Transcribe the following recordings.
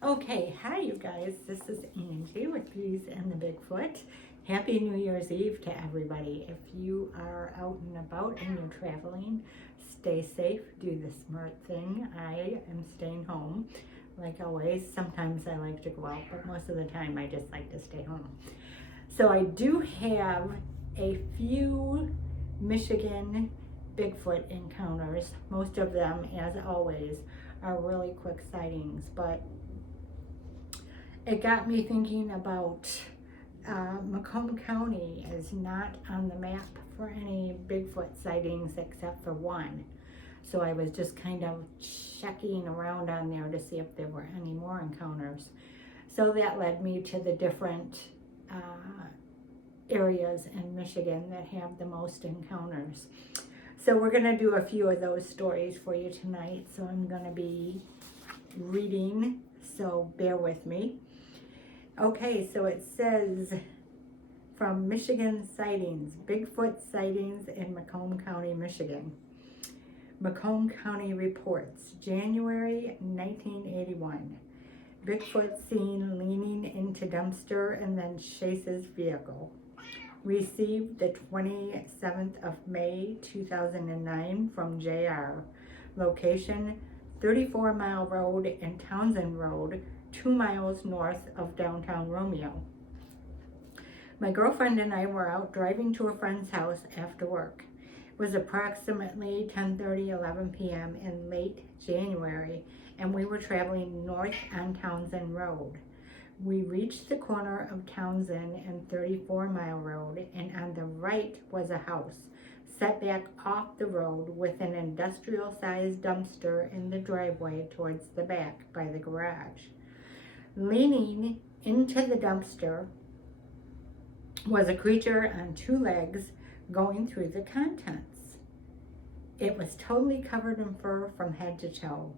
Okay, hi you guys. This is Angie with Beauties and the Bigfoot. Happy New Year's Eve to everybody. If you are out and about and you're traveling, stay safe, do the smart thing. I am staying home. Like always, sometimes I like to go out, but most of the time I just like to stay home. So I do have a few Michigan Bigfoot encounters. Most of them, as always, are really quick sightings, but it got me thinking about Macomb County is not on the map for any Bigfoot sightings except for one. So I was just kind of checking around on there to see if there were any more encounters. So that led me to the different areas in Michigan that have the most encounters. So we're going to do a few of those stories for you tonight. So I'm going to be reading, so bear with me. Okay, so it says from Michigan sightings, Bigfoot sightings in Macomb County, Michigan. Macomb County reports, January 1981. Bigfoot seen leaning into dumpster and then chases vehicle. Received the 27th of May 2009 from JR. Location 34 Mile Road and Townsend Road, 2 miles north of downtown Romeo. My girlfriend and I were out driving to a friend's house after work. It was approximately 10:30, 11 p.m. in late January, and we were traveling north on Townsend Road. We reached the corner of Townsend and 34 Mile Road, and on the right was a house set back off the road with an industrial-sized dumpster in the driveway towards the back by the garage. Leaning into the dumpster was a creature on 2 legs going through the contents. It was totally covered in fur from head to toe.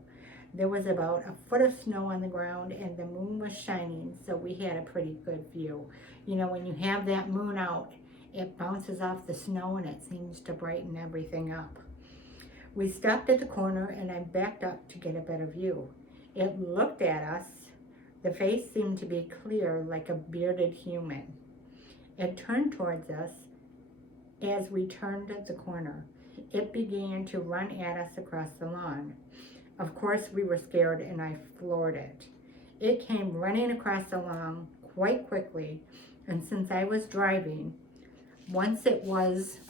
There was about a foot of snow on the ground and the moon was shining, so we had a pretty good view. You know, when you have that moon out, it bounces off the snow and it seems to brighten everything up. We stopped at the corner and I backed up to get a better view. It looked at us. The face seemed to be clear like a bearded human. It turned towards us. As we turned the corner, it began to run at us across the lawn. Of course, we were scared and I floored it. It came running across the lawn quite quickly, and since I was driving, once it was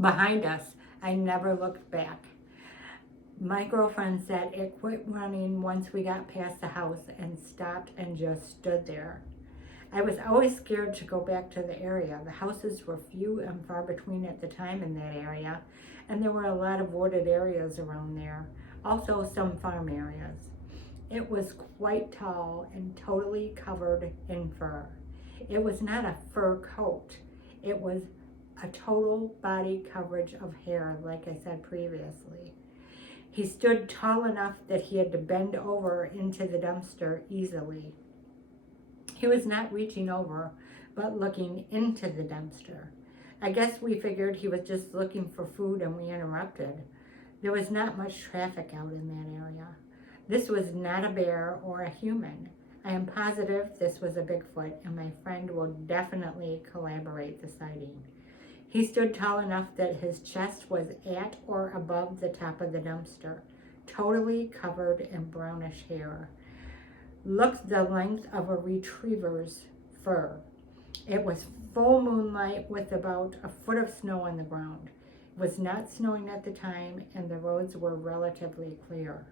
behind us, I never looked back. My girlfriend said it quit running once we got past the house and stopped and just stood there. I was always scared to go back to the area. The houses were few and far between at the time in that area, and there were a lot of wooded areas around there, also some farm areas. It was quite tall and totally covered in fur. It was not a fur coat. It was a total body coverage of hair, like I said previously. He stood tall enough that he had to bend over into the dumpster easily. He was not reaching over, but looking into the dumpster. I guess we figured he was just looking for food and we interrupted. There was not much traffic out in that area. This was not a bear or a human. I am positive this was a Bigfoot, and my friend will definitely corroborate the sighting. He stood tall enough that his chest was at or above the top of the dumpster, totally covered in brownish hair. Looked the length of a retriever's fur. It was full moonlight with about a foot of snow on the ground. It was not snowing at the time and the roads were relatively clear.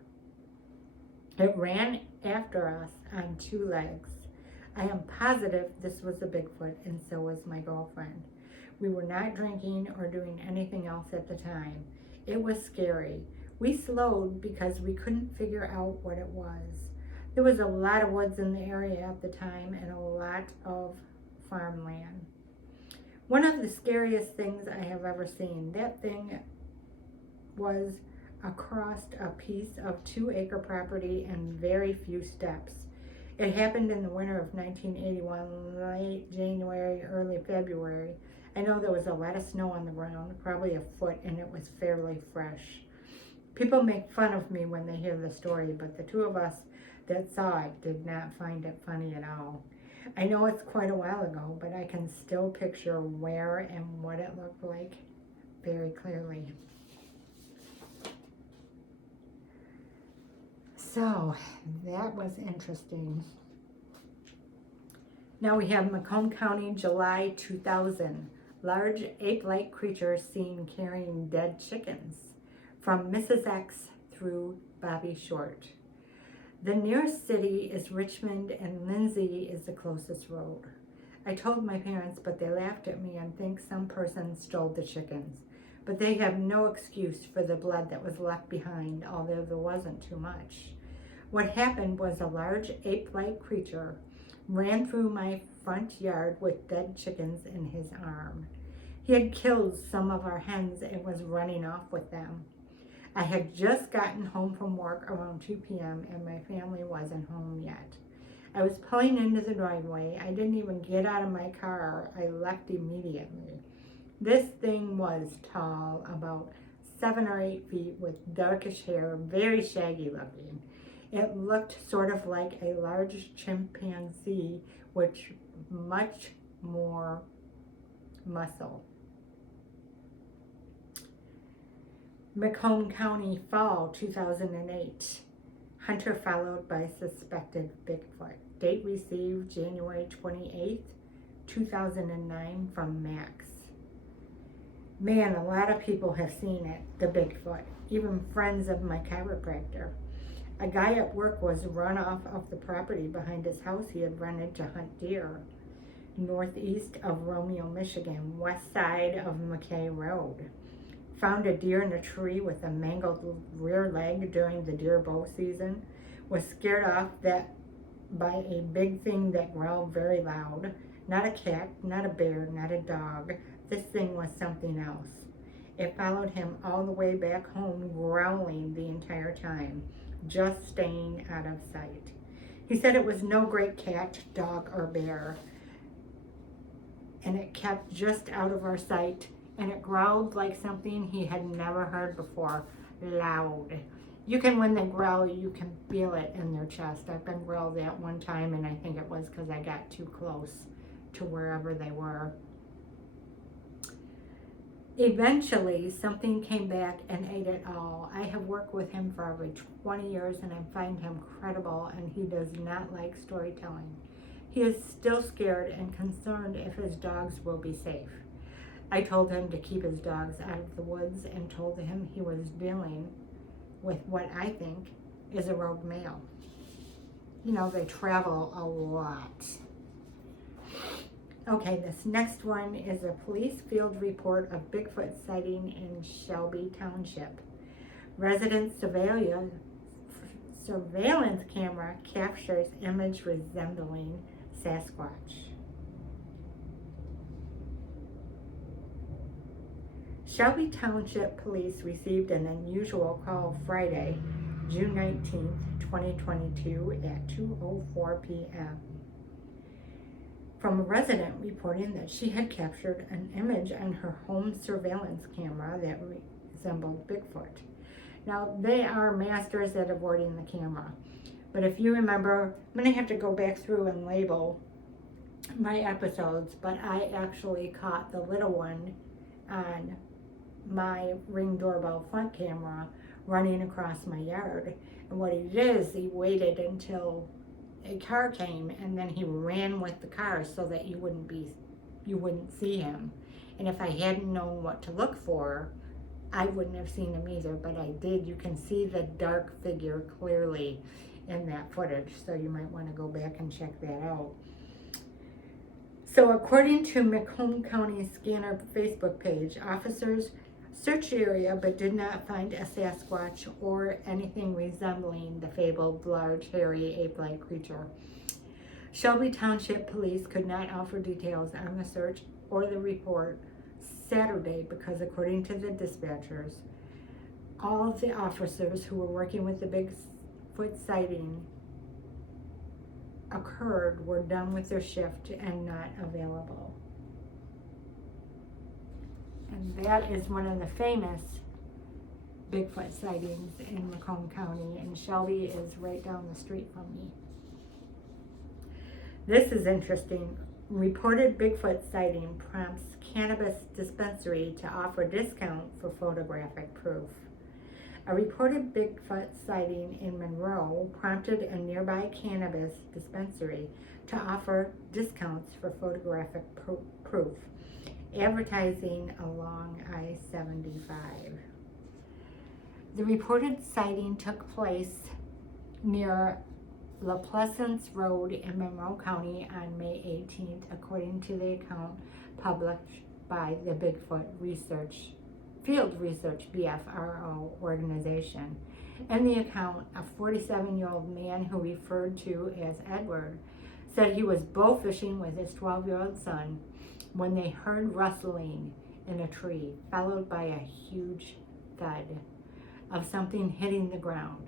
It ran after us on 2 legs. I am positive this was a Bigfoot, and so was my girlfriend. We were not drinking or doing anything else at the time. It was scary. We slowed because we couldn't figure out what it was. There was a lot of woods in the area at the time and a lot of farmland. One of the scariest things I have ever seen, that thing was across a piece of 2-acre property and very few steps. It happened in the winter of 1981, late January, early February. I know there was a lot of snow on the ground, probably a foot, and it was fairly fresh. People make fun of me when they hear the story, but the two of us that saw it did not find it funny at all. I know it's quite a while ago, but I can still picture where and what it looked like very clearly. So that was interesting. Now we have Macomb County, July 2000. Large ape-like creature seen carrying dead chickens. From Mrs. X through Bobby Short. The nearest city is Richmond and Lindsay is the closest road. I told my parents, but they laughed at me and think some person stole the chickens. But they have no excuse for the blood that was left behind, although there wasn't too much. What happened was a large ape-like creature ran through my front yard with dead chickens in his arm. He had killed some of our hens and was running off with them. I had just gotten home from work around 2 p.m. and my family wasn't home yet. I was pulling into the driveway. I didn't even get out of my car. I left immediately. This thing was tall, about 7 or 8 feet, with darkish hair, very shaggy looking. It looked sort of like a large chimpanzee with much more muscle. Macomb County, fall 2008. Hunter followed by suspected Bigfoot. Date received January 28th, 2009 from Max. Man, a lot of people have seen it, the Bigfoot, even friends of my chiropractor. A guy at work was run off of the property behind his house he had rented to hunt deer, northeast of Romeo, Michigan, west side of McKay Road. Found a deer in a tree with a mangled rear leg during the deer bow season. Was scared off by a big thing that growled very loud. Not a cat, not a bear, not a dog. This thing was something else. It followed him all the way back home, growling the entire time, just staying out of sight. He said it was no great cat, dog, or bear, and it kept just out of our sight, and it growled like something he had never heard before, loud. You can, when they growl, you can feel it in their chest. I've been growled at one time, and I think it was because I got too close to wherever they were. Eventually, something came back and ate it all. I have worked with him for over 20 years, and I find him credible, and he does not like storytelling. He is still scared and concerned if his dogs will be safe. I told him to keep his dogs out of the woods and told him he was dealing with what I think is a rogue male. You know, they travel a lot. Okay, this next one is a police field report of Bigfoot sighting in Shelby Township. Resident surveillance camera captures image resembling Sasquatch. Shelby Township Police received an unusual call Friday, June 19th, 2022 at 2:04 p.m. from a resident reporting that she had captured an image on her home surveillance camera that resembled Bigfoot. Now, they are masters at avoiding the camera, but if you remember, I'm going to have to go back through and label my episodes, but I actually caught the little one on my Ring doorbell front camera running across my yard. And what he did is he waited until a car came and then he ran with the car so that you wouldn't see him. And if I hadn't known what to look for, I wouldn't have seen him either, but I did. You can see the dark figure clearly in that footage, so you might want to go back and check that out. So according to Macomb County Scanner Facebook page, officers searched the area but did not find a Sasquatch or anything resembling the fabled large, hairy, ape-like creature. Shelby Township Police could not offer details on the search or the report Saturday because, according to the dispatchers, all of the officers who were working with the Bigfoot sighting occurred were done with their shift and not available. And that is one of the famous Bigfoot sightings in Macomb County, and Shelby is right down the street from me. This is interesting. Reported Bigfoot sighting prompts cannabis dispensary to offer discount for photographic proof. A reported Bigfoot sighting in Monroe prompted a nearby cannabis dispensary to offer discounts for photographic proof, advertising along I-75. The reported sighting took place near La Pleasance Road in Monroe County on May 18th, according to the account published by the Bigfoot Field Research BFRO organization. In the account, a 47-year-old man who referred to as Edward said he was bow fishing with his 12-year-old son when they heard rustling in a tree, followed by a huge thud of something hitting the ground.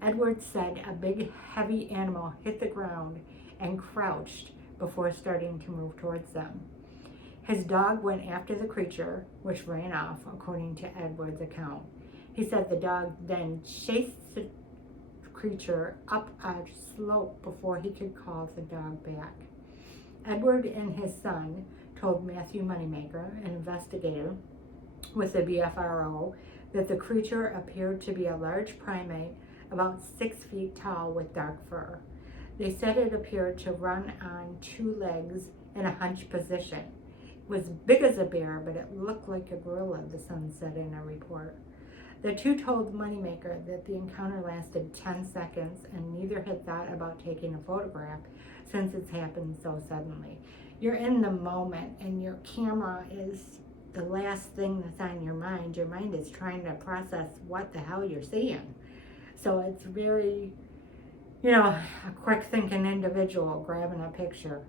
Edward said a big, heavy animal hit the ground and crouched before starting to move towards them. His dog went after the creature, which ran off, according to Edward's account. He said the dog then chased the creature up a slope before he could call the dog back. Edward and his son told Matthew Moneymaker, an investigator with the BFRO, that the creature appeared to be a large primate about 6 feet tall with dark fur. They said it appeared to run on 2 legs in a hunched position. It was big as a bear, but it looked like a gorilla, the son said in a report. The two told Moneymaker that the encounter lasted 10 seconds and neither had thought about taking a photograph since it's happened so suddenly. You're in the moment and your camera is the last thing that's on your mind. Your mind is trying to process what the hell you're seeing. So it's very, a quick thinking individual grabbing a picture.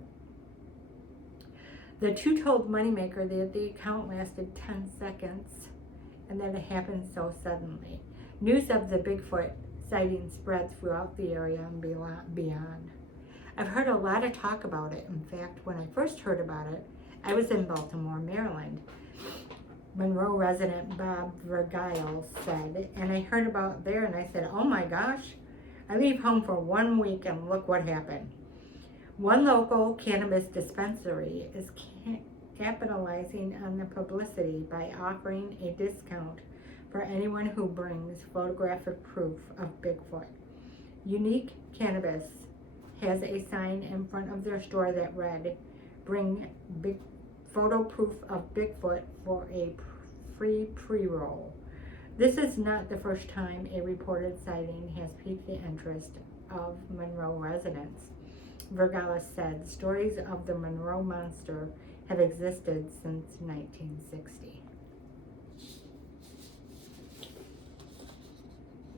The two told Moneymaker that the account lasted 10 seconds and that it happened so suddenly. News of the Bigfoot sighting spread throughout the area and beyond. I've heard a lot of talk about it. In fact, when I first heard about it, I was in Baltimore, Maryland. Monroe resident Bob Vergile said, and I heard about there and I said, oh my gosh, I leave home for 1 week and look what happened. One local cannabis dispensary is capitalizing on the publicity by offering a discount for anyone who brings photographic proof of Bigfoot. Unique Cannabis has a sign in front of their store that read, bring photo proof of Bigfoot for a free pre-roll. This is not the first time a reported sighting has piqued the interest of Monroe residents. Vergala said stories of the Monroe Monster have existed since 1960.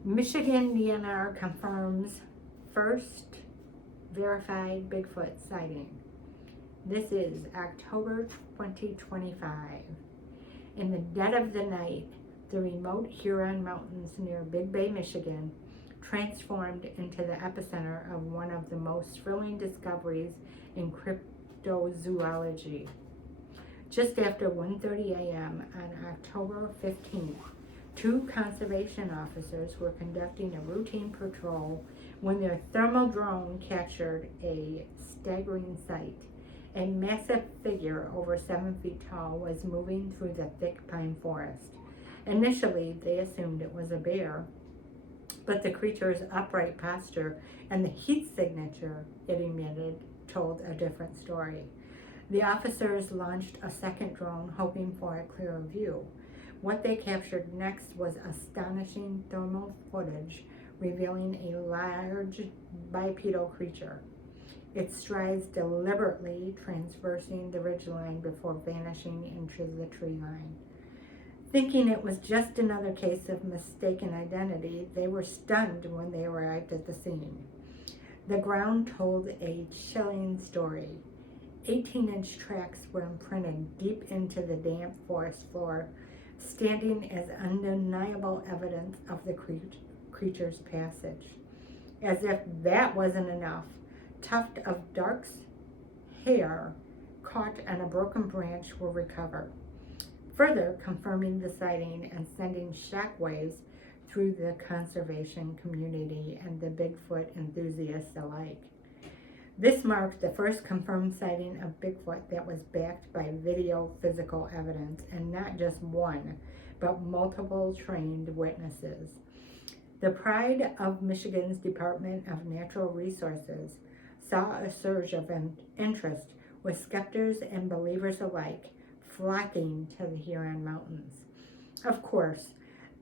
Michigan DNR confirms first verified Bigfoot sighting. This is October 2025. In the dead of the night, the remote Huron Mountains near Big Bay, Michigan, transformed into the epicenter of one of the most thrilling discoveries in cryptozoology. Just after 1:30 a.m. on October 15th, 2 conservation officers were conducting a routine patrol when their thermal drone captured a staggering sight. A massive figure over 7 feet tall was moving through the thick pine forest. Initially, they assumed it was a bear, but the creature's upright posture and the heat signature it emitted told a different story. The officers launched a second drone, hoping for a clearer view. What they captured next was astonishing thermal footage revealing a large bipedal creature. Its strides deliberately traversing the ridgeline before vanishing into the tree line. Thinking it was just another case of mistaken identity, they were stunned when they arrived at the scene. The ground told a chilling story. 18-inch tracks were imprinted deep into the damp forest floor, standing as undeniable evidence of the creature's passage. As if that wasn't enough, tuft of dark hair caught on a broken branch were recovered. further confirming the sighting and sending shockwaves through the conservation community and the Bigfoot enthusiasts alike. This marked the first confirmed sighting of Bigfoot that was backed by video physical evidence, and not just one, but multiple trained witnesses. The pride of Michigan's Department of Natural Resources saw a surge of interest, with skeptics and believers alike flocking to the Huron Mountains. Of course,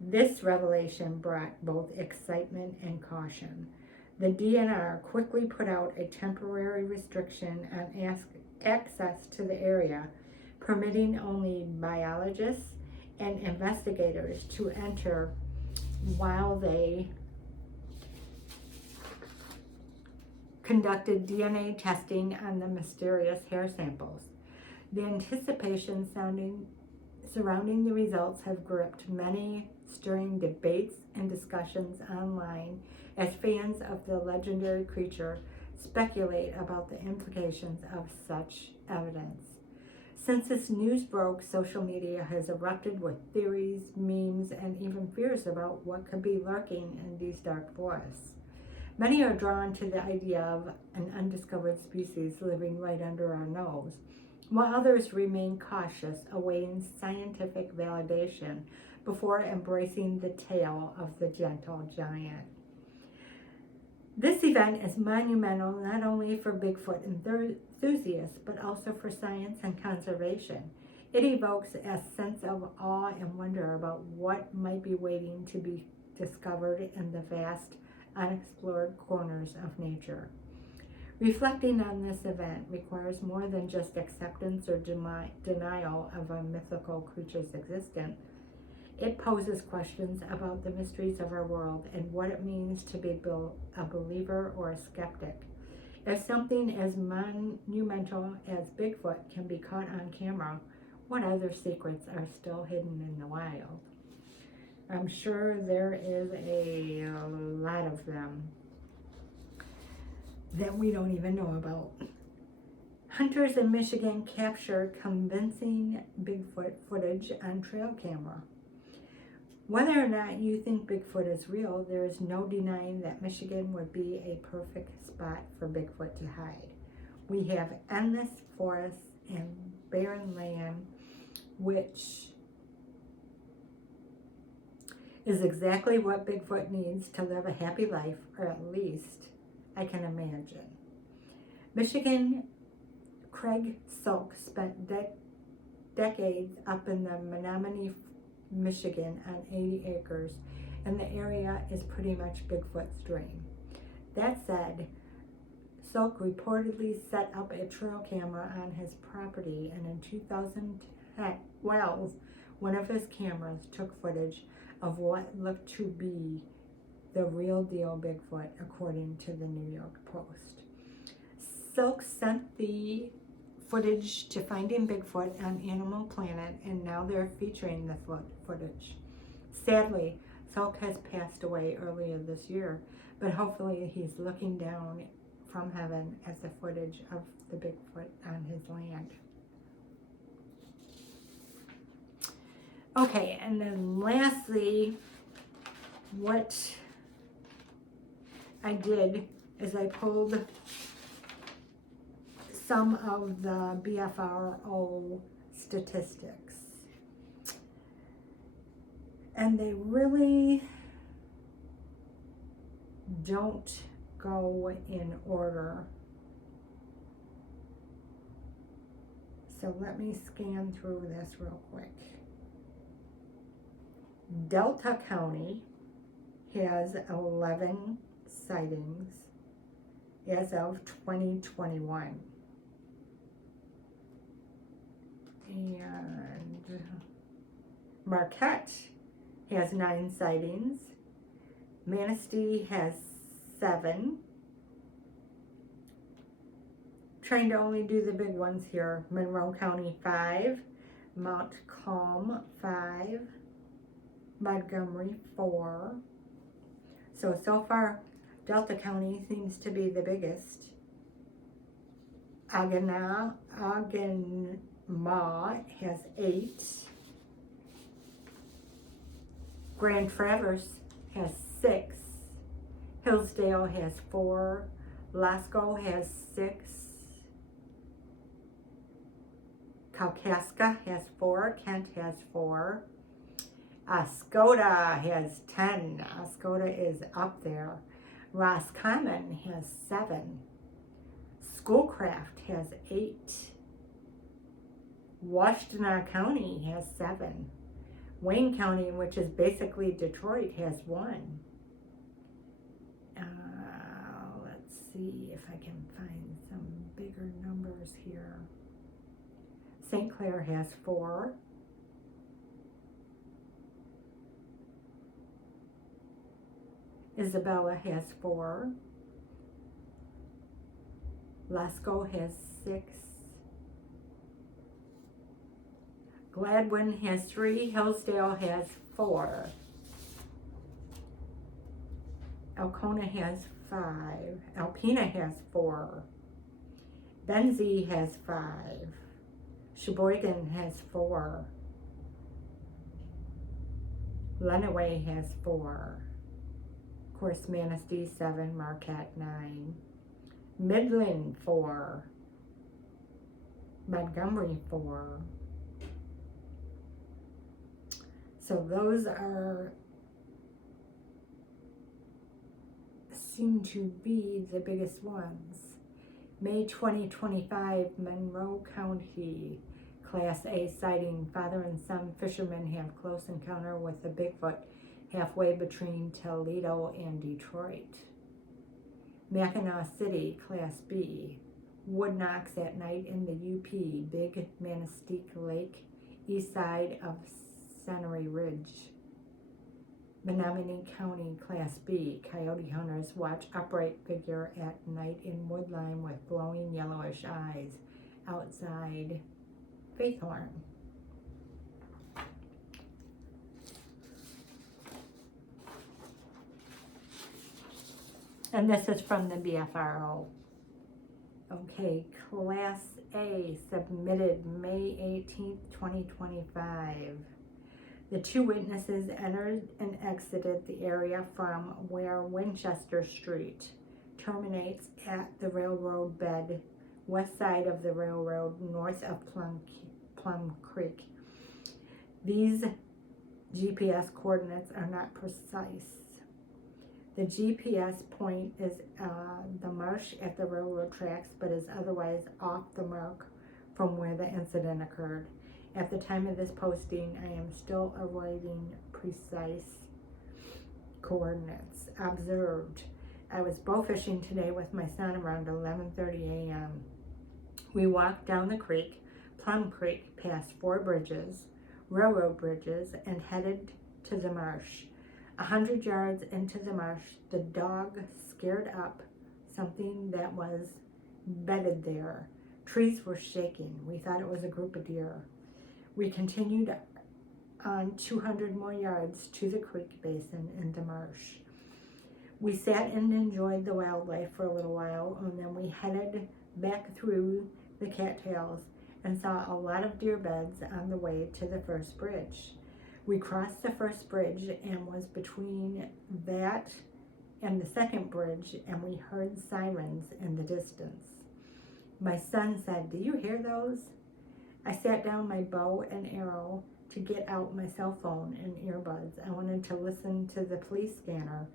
this revelation brought both excitement and caution. The DNR quickly put out a temporary restriction on access to the area, permitting only biologists and investigators to enter while they conducted DNA testing on the mysterious hair samples. The anticipation surrounding the results have gripped many, stirring debates and discussions online as fans of the legendary creature speculate about the implications of such evidence. Since this news broke, social media has erupted with theories, memes, and even fears about what could be lurking in these dark forests. Many are drawn to the idea of an undiscovered species living right under our nose, while others remain cautious, awaiting scientific validation before embracing the tale of the gentle giant. This event is monumental not only for Bigfoot enthusiasts, but also for science and conservation. It evokes a sense of awe and wonder about what might be waiting to be discovered in the vast, unexplored corners of nature. Reflecting on this event requires more than just acceptance or denial of a mythical creature's existence. It poses questions about the mysteries of our world and what it means to be a believer or a skeptic. If something as monumental as Bigfoot can be caught on camera, what other secrets are still hidden in the wild? I'm sure there is a lot of them that we don't even know about. Hunters in Michigan captured convincing Bigfoot footage on trail camera. Whether or not you think Bigfoot is real, there is no denying that Michigan would be a perfect spot for Bigfoot to hide. We have endless forests and barren land, which is exactly what Bigfoot needs to live a happy life, or at least I can imagine. Michigan Craig Silk spent decades up in the Menominee, Michigan on 80 acres, and the area is pretty much Bigfoot's dream. That said, Silk reportedly set up a trail camera on his property, and in 2012, one of his cameras took footage of what looked to be the real deal Bigfoot, according to the New York Post. Silk sent the footage to Finding Bigfoot on Animal Planet, and now they're featuring the footage. Sadly, Silk has passed away earlier this year, but hopefully he's looking down from heaven at the footage of the Bigfoot on his land. Okay, and then lastly, what I did is I pulled some of the BFRO statistics, and they really don't go in order. So let me scan through this real quick. Delta County has 11 sightings as of 2021. And Marquette has 9 sightings. Manistee has 7. Trying to only do the big ones here. Monroe County 5. Montcalm 5. Montgomery 4. So far, Delta County seems to be the biggest. Ogemaw has 8. Grand Traverse has 6. Hillsdale has 4. Lasco has 6. Kalkaska has 4. Kent has 4. Oscoda has 10. Oscoda is up there. Roscommon has 7. Schoolcraft has 8. Washtenaw County has 7. Wayne County, which is basically Detroit, has 1. Let's see if I can find some bigger numbers here. St. Clair has 4. Isabella has 4. Lasco has 6. Gladwin has 3. Hillsdale has 4. Alcona has 5. Alpena has 4. Benzie has 5. Sheboygan has 4. Lenawee has 4. Of course, Manistee 7, Marquette 9. Midland 4. Montgomery 4. So those seem to be the biggest ones. May 2025, Monroe County, Class A sighting. Father and son fishermen have close encounter with the Bigfoot halfway between Toledo and Detroit. Mackinac City, Class B. Wood knocks at night in the UP, Big Manistee Lake, east side of Sennery Ridge. Menominee County, Class B. Coyote hunters watch upright figure at night in woodline with glowing yellowish eyes outside Faithorn. And this is from the BFRO. Okay, Class A submitted May 18th, 2025. The 2 witnesses entered and exited the area from where Winchester Street terminates at the railroad bed, west side of the railroad, north of Plum Creek. These GPS coordinates are not precise. The GPS point is the marsh at the railroad tracks, but is otherwise off the mark from where the incident occurred. At the time of this posting, I am still awaiting precise coordinates. Observed. I was bow fishing today with my son around 11:30 a.m. We walked down the creek, Plum Creek, past 4 bridges, railroad bridges, and headed to the marsh. 100 yards into the marsh, the dog scared up something that was bedded there. Trees were shaking. We thought it was a group of deer. We continued on 200 more yards to the creek basin in the marsh. We sat and enjoyed the wildlife for a little while, and then we headed back through the cattails and saw a lot of deer beds on the way to the first bridge. We crossed the first bridge and was between that and the second bridge, and we heard sirens in the distance. My son said, "Do you hear those?" I sat down my bow and arrow to get out my cell phone and earbuds. I wanted to listen to the police scanner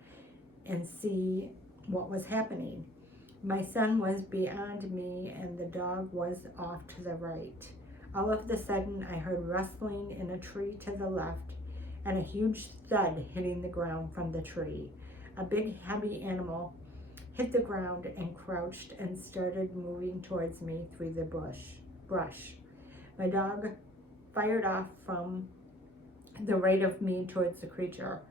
and see what was happening. My son was beyond me and the dog was off to the right. All of a sudden, I heard rustling in a tree to the left and a huge thud hitting the ground from the tree. A big, heavy animal hit the ground and crouched and started moving towards me through the brush. My dog fired off from the right of me towards the creature.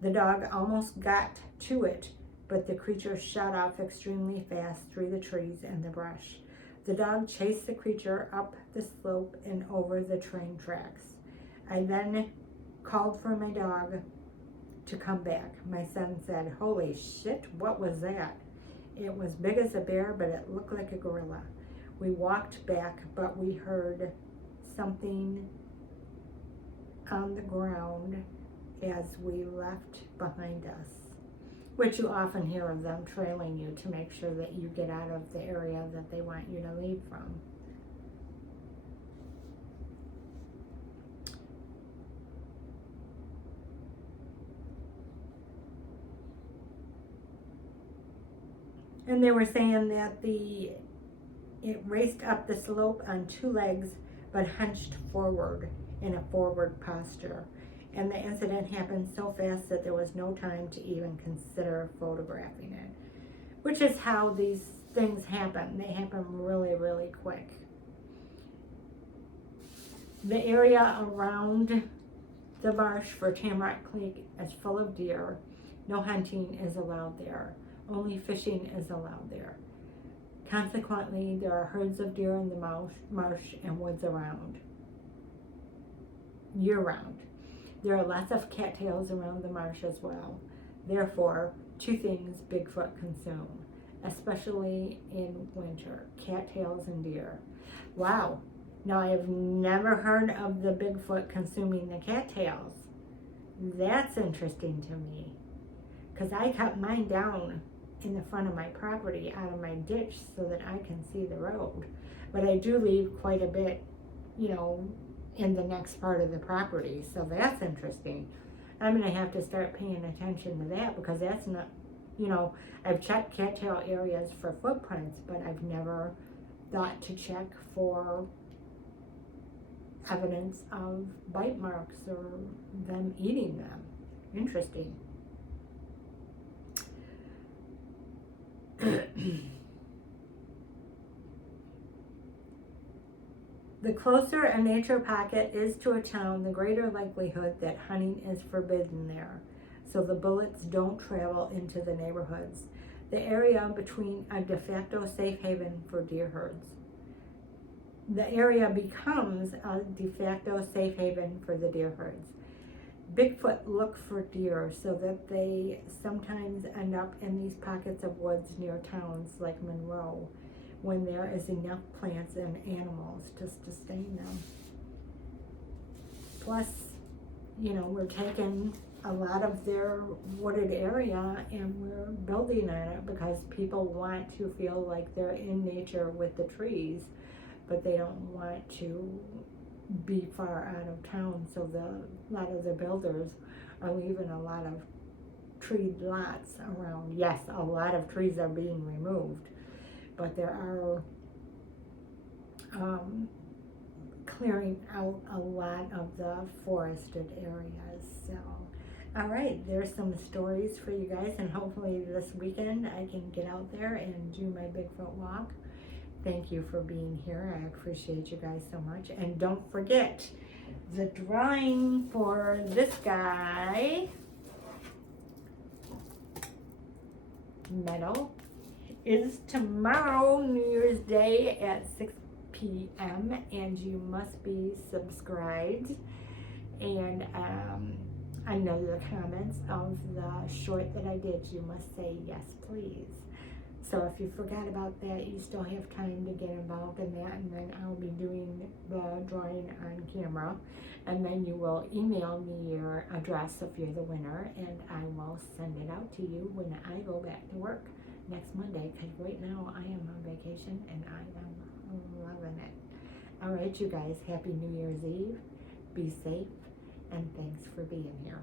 The dog almost got to it, but the creature shot off extremely fast through the trees and the brush. The dog chased the creature up the slope and over the train tracks. I then called for my dog to come back. My son said, "Holy shit, what was that?" It was big as a bear, but it looked like a gorilla. We walked back, but we heard something on the ground as we left behind us, which you often hear of them trailing you to make sure that you get out of the area that they want you to leave from. And they were saying that it raced up the slope on two legs, but hunched forward in a forward posture. And the incident happened so fast that there was no time to even consider photographing it, which is how these things happen. They happen really, really quick. The area around the marsh for Tamarack Creek is full of deer. No hunting is allowed there. Only fishing is allowed there. Consequently, there are herds of deer in the marsh and woods around, year-round. There are lots of cattails around the marsh as well. Therefore, two things Bigfoot consume, especially in winter: cattails and deer. Wow. Now, I have never heard of the Bigfoot consuming the cattails. That's interesting to me, because I cut mine down in the front of my property out of my ditch so that I can see the road. But I do leave quite a bit, in the next part of the property. So that's interesting. I'm going to have to start paying attention to that, because that's not, I've checked cattail areas for footprints, but I've never thought to check for evidence of bite marks or them eating them. Interesting. The closer a nature pocket is to a town, the greater likelihood that hunting is forbidden there, so the bullets don't travel into the neighborhoods. The area between a de facto safe haven for deer herds. The area becomes a de facto safe haven for the deer herds. Bigfoot look for deer so that they sometimes end up in these pockets of woods near towns like Monroe, when there is enough plants and animals to sustain them. Plus, we're taking a lot of their wooded area and we're building on it because people want to feel like they're in nature with the trees, but they don't want to be far out of town, so a lot of the builders are leaving a lot of treed lots around. Yes, a lot of trees are being removed, but there are clearing out a lot of the forested areas. So, all right, there's some stories for you guys, and hopefully this weekend I can get out there and do my Bigfoot walk. Thank you for being here. I appreciate you guys so much. And don't forget, the drawing for this guy, Meadow, is tomorrow, New Year's Day at 6 p.m. and you must be subscribed. And under the comments of the short that I did, you must say yes, please. So if you forgot about that, you still have time to get involved in that, and then I'll be doing the drawing on camera, and then you will email me your address if you're the winner, and I will send it out to you when I go back to work next Monday, because right now I am on vacation and I am loving it. All right, you guys, happy New Year's Eve. Be safe, and thanks for being here.